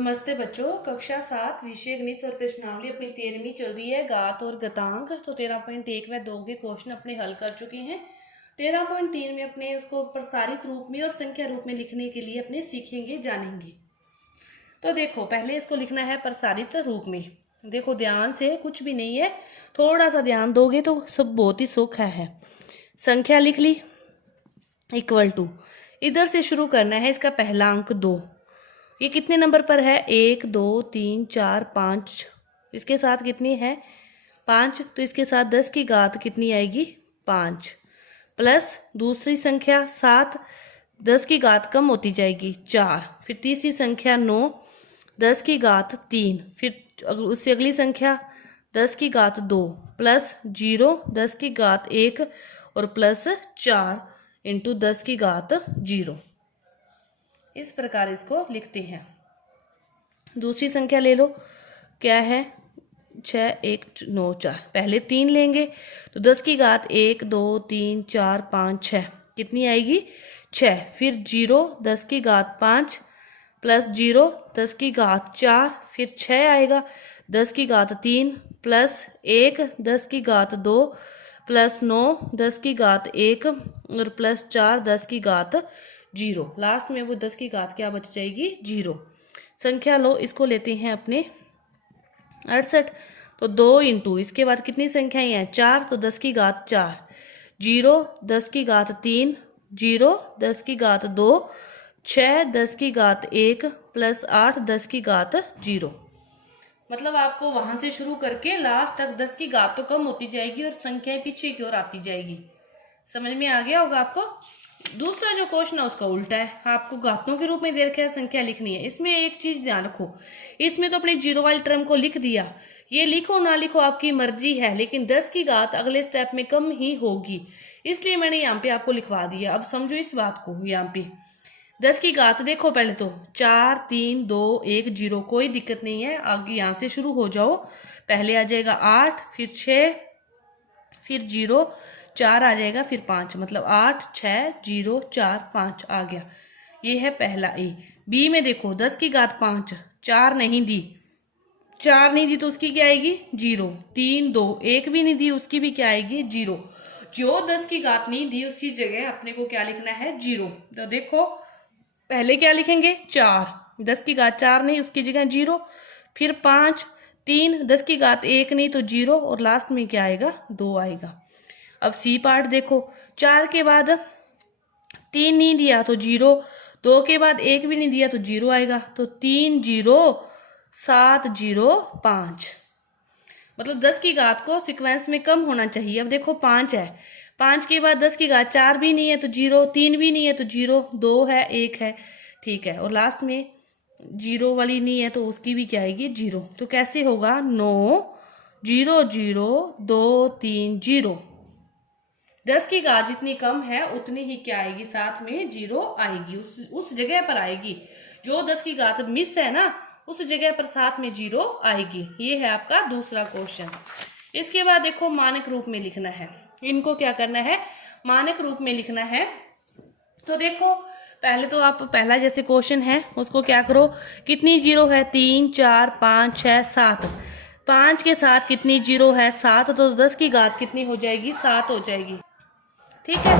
नमस्ते बच्चों, कक्षा 7 विषय गणित और प्रश्नावली अपनी 13वीं चल रही है। घात और घातांक तो 13.1 व 2 के क्वेश्चन अपने हल कर चुके हैं। 13.3 में अपने उसको प्रसारित रूप में और संख्या रूप में लिखने के लिए अपने सीखेंगे जानेंगे। तो देखो, पहले इसको लिखना है प्रसारित रूप में। देखो ध्यान से, कुछ भी नहीं है, थोड़ा सा ध्यान दोगे तो सब बहुत ही सौखा है। संख्या लिख ली इक्वल टू, इधर से शुरू करना है। इसका पहला अंक 2, ये कितने नंबर पर है? 1 2 3 4 5, इसके साथ कितनी है? 5, तो इसके साथ 10 की घात कितनी आएगी? 5, प्लस दूसरी संख्या 7, 10 की घात कम होती जाएगी 4, फिर तीसरी संख्या 9, 10 की घात 3, फिर उससे अगली संख्या 10 की घात 2, प्लस 0 10 की घात 1 और प्लस 4 इंटू 10 की घात 0। इस प्रकार इसको लिखते हैं। दूसरी संख्या ले लो, क्या है? 6 1 9 4। पहले 3 लेंगे तो 10 की घात 1 2 3 4 5 6 कितनी आएगी? 6, फिर 0 10 की घात 5 प्लस 0 10 की घात 4, फिर 6 आएगा 10 की घात 3 प्लस 1 10 की घात 2 प्लस 9 10 की घात 1 और प्लस 4 10 की घात 0। लास्ट में वो 10 की घात क्या बच जाएगी? 0। संख्या लो, इसको लेते हैं अपने 68, तो 2 इंटू इसके बाद कितनी संख्याएं हैं? 4, तो 10 की घात 4, 0 10 की घात 3, 0 10 की घात 2, 6 10 की घात 1 प्लस 8 10 की घात 0। मतलब आपको वहां से शुरू करके लास्ट तक 10 की घात तो कम होती जाएगी और संख्याएं पीछे की ओर आती जाएगी। समझ में आ गया होगा आपको? दूसरा जो क्वेश्चन है उसका उल्टा है, आपको घातों के रूप में दे रखा है, संख्या लिखनी है। इसमें एक चीज ध्यान रखो, इसमें तो अपने जीरो वाली टर्म को लिख दिया, ये लिखो ना लिखो आपकी मर्जी है, लेकिन 10 की घात अगले स्टेप में कम ही होगी, इसलिए मैंने यहाँ पे आपको लिखवा दिया। अब समझो इस बात को। यहाँ पे 10 की घात देखो, पहले तो 4 3 2 1 0, कोई दिक्कत नहीं है, आगे यहाँ से शुरू हो जाओ। पहले आ जाएगा 8, फिर 6, फिर 0 4 आ जाएगा, फिर 5, मतलब 8 6 0 4 5 आ गया। ये है पहला ए। बी में देखो 10 की घात 5, 4 नहीं दी, 4 नहीं दी तो उसकी क्या आएगी? 0। 3 2 1 भी नहीं दी, उसकी भी क्या आएगी? 0। जो 10 की घात नहीं दी उसकी जगह अपने को क्या लिखना है? 0। तो देखो पहले क्या लिखेंगे? 4, 10 की घात 4 नहीं, उसकी जगह 0, फिर 5 3 10 की घात 1 नहीं तो 0, और लास्ट में क्या आएगा? 2 आएगा। अब सी पार्ट देखो, 4 के बाद 3 नहीं दिया तो 0, 2 के बाद 1 भी नहीं दिया तो 0 आएगा, तो 3 0 7 0 5, मतलब 10 की घात को सीक्वेंस में कम होना चाहिए। अब देखो 5 है, 5 के बाद 10 की घात 4 भी नहीं है तो 0, 3 भी नहीं है तो 0, 2 है 1 है, ठीक है, और लास्ट में 0 वाली नहीं है तो उसकी भी क्या आएगी? 0। तो कैसे होगा? 9 0 0 2 3 0। 10 की घात जितनी कम है उतनी ही क्या आएगी? साथ में 0 आएगी, उस जगह पर आएगी। जो 10 की घात मिस है ना, उस जगह पर साथ में 0 आएगी। ये है आपका दूसरा क्वेश्चन। इसके बाद देखो मानक रूप में लिखना है। इनको क्या करना है? मानक रूप में लिखना है। तो देखो पहले तो आप पहला जैसे क्वेश्चन है उसको क्या करो, कितनी 0 है? 3 4 5 6 7, 5 के साथ कितनी 0 है? 7, तो 10 की घात कितनी हो जाएगी? 7 हो जाएगी, ठीक है।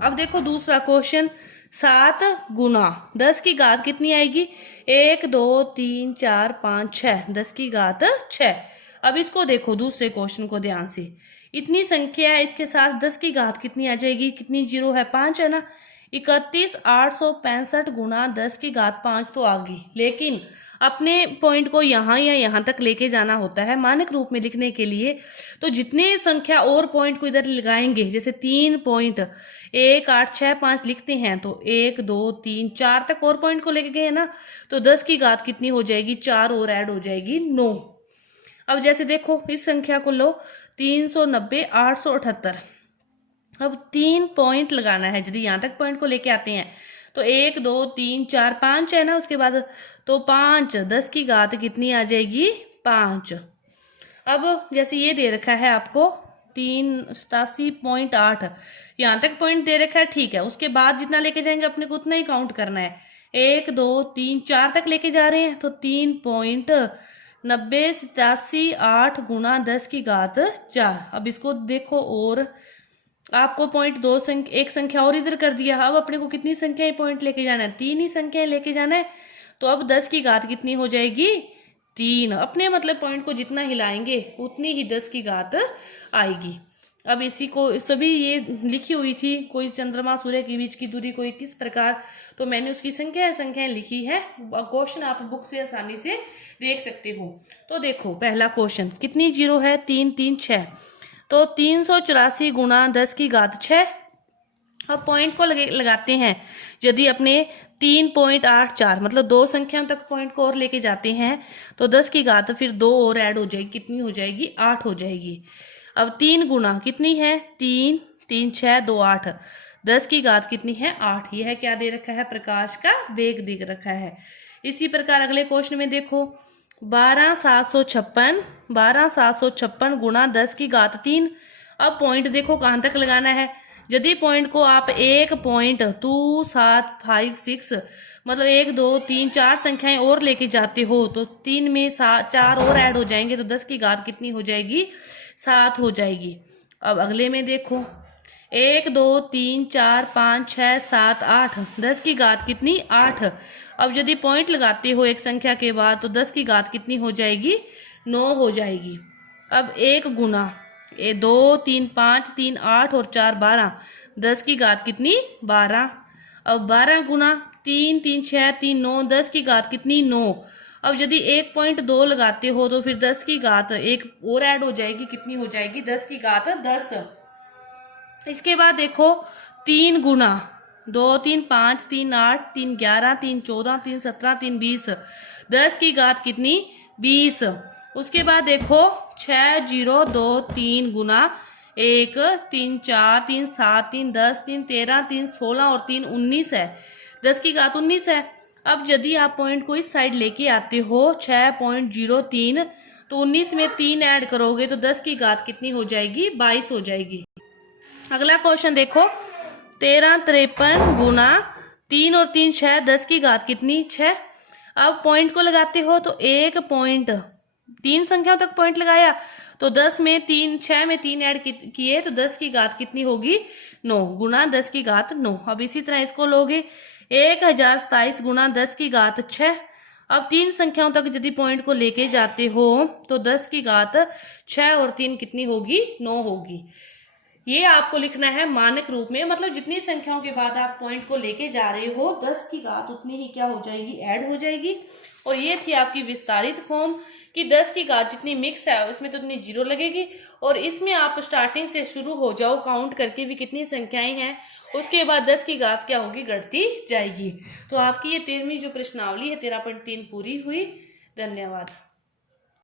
अब देखो दूसरा क्वेश्चन, 7 गुना 10 की घात कितनी आएगी? 1 2 3 4 5 6, 10 की घात 6। अब इसको देखो दूसरे क्वेश्चन को ध्यान से, इतनी संख्या है, इसके साथ 10 की घात कितनी आ जाएगी? कितनी 0 है? 5 है ना। 31 865 गुना 10 की घात 5 तो आ गई, लेकिन अपने पॉइंट को यहाँ या यहाँ तक लेके जाना होता है मानक रूप में लिखने के लिए। तो जितने संख्या और पॉइंट को इधर लगाएंगे, जैसे 3 पॉइंट 1 8 6 5 लिखते हैं तो 1 2 3 4 तक और पॉइंट को लेके गए ना, तो 10 की घात कितनी हो जाएगी? 4 और ऐड हो जाएगी 9। अब जैसे देखो इस संख्या को लो, 390 878, अब 3 पॉइंट लगाना है। यदि यहाँ तक पॉइंट को लेके आते हैं तो 1 2 3 4 5 है ना, उसके बाद तो 5, 10 की घात कितनी आ जाएगी? 5। अब जैसे ये दे रखा है आपको 387.8, यहाँ तक पॉइंट दे रखा है, ठीक है, उसके बाद जितना लेके जाएंगे अपने को उतना ही काउंट करना है। 1 2 3 4 तक लेके जा रहे हैं तो 3.9087 गुणा 10 की घात 4। अब इसको देखो, और आपको पॉइंट एक संख्या और इधर कर दिया। अब अपने को कितनी संख्याएं पॉइंट लेके जाना है? 3 ही संख्याएं लेके जाना है। तो अब 10 की घात कितनी हो जाएगी? 3। अपने मतलब पॉइंट को जितना हिलाएंगे उतनी ही 10 की घात आएगी। अब इसी को सभी ये लिखी हुई थी, कोई चंद्रमा सूर्य के बीच की दूरी, कोई किस प्रकार, तो मैंने उसकी संख्याएं लिखी है। क्वेश्चन आप बुक से आसानी से देख सकते हो। तो देखो पहला क्वेश्चन, कितनी जीरो है? 3 3 6, तो 384 गुणा 10 की घात 6। अब पॉइंट को लगाते हैं। यदि अपने 3.84 मतलब 2 संख्याओं तक पॉइंट को और लेके जाते हैं तो 10 की घात फिर 2 और ऐड हो जाएगी, कितनी हो जाएगी? 8 हो जाएगी। अब 3 गुना कितनी है? 3 3 6 2 8, 10 की घात कितनी है? 8। यह क्या दे रखा है? प्रकाश का वेग दे रखा है। इसी प्रकार अगले क्वेश्चन में देखो, 12,756 गुणा 10 की घात 3। अब पॉइंट देखो कहाँ तक लगाना है। यदि पॉइंट को आप 1.2756 मतलब 1 2 3 4 संख्याएं और लेके जाते हो तो 3 में 4 और ऐड हो जाएंगे तो 10 की घात कितनी हो जाएगी? 7 हो जाएगी। अब अगले में देखो, 1 2 3 4 5 6 7 8, 10 की घात कितनी? 8। अब यदि पॉइंट लगाते हो एक संख्या के बाद तो 10 की घात कितनी हो जाएगी? 9 हो जाएगी। अब 1 गुना 2 3 5 3 8 और 4 12, 10 की घात कितनी? 12। अब 12 गुना 3 3 6 3 9, 10 की घात कितनी? 9। अब यदि 1.2 लगाते हो तो फिर 10 की घात एक और ऐड हो जाएगी, कितनी हो जाएगी? 10 की घात 10। इसके बाद देखो, 3 गुना 2 3 5 3 8 3 11 3 14 3 17 3 20, 10 की घात कितनी? 20। उसके बाद देखो, 6 0 2 3 गुना 1 3 4 3 7 3 10 3 13 3 16 और 3 19 है, 10 की घात 19 है। अब यदि आप पॉइंट को इस साइड लेके आते हो 6.03 तो 19 में 3 ऐड करोगे तो 10 की घात कितनी हो जाएगी? 22 हो जाएगी। अगला क्वेश्चन देखो, 1353 गुना 3 और 3 6, 10 की घात कितनी? 6। अब पॉइंट को लगाते हो तो 3 संख्याओं तक पॉइंट लगाया तो 10 में 3 6 में 3 ऐड किए तो 10 की घात कितनी होगी? 9 गुना 10 की घात 9। अब इसी तरह इसको लोगे, 1027 गुना 10 की घात 6। अब 3 संख्याओं तक यदि पॉइंट को लेके जाते हो तो 10 की घात 6 और 3 कितनी होगी? 9 होगी। ये आपको लिखना है मानक रूप में, मतलब जितनी संख्याओं के बाद आप पॉइंट को लेके जा रहे हो 10 की घात उतनी ही क्या हो जाएगी? ऐड हो जाएगी। और ये थी आपकी विस्तारित फॉर्म कि 10 की घात जितनी मिक्स है उसमें तो उतनी जीरो लगेगी। और इसमें आप स्टार्टिंग से शुरू हो जाओ काउंट करके भी कितनी संख्याएं हैं, उसके बाद 10 की घात क्या होगी? घटती जाएगी। तो आपकी ये 13वीं जो प्रश्नावली है 13.3 पूरी हुई। धन्यवाद।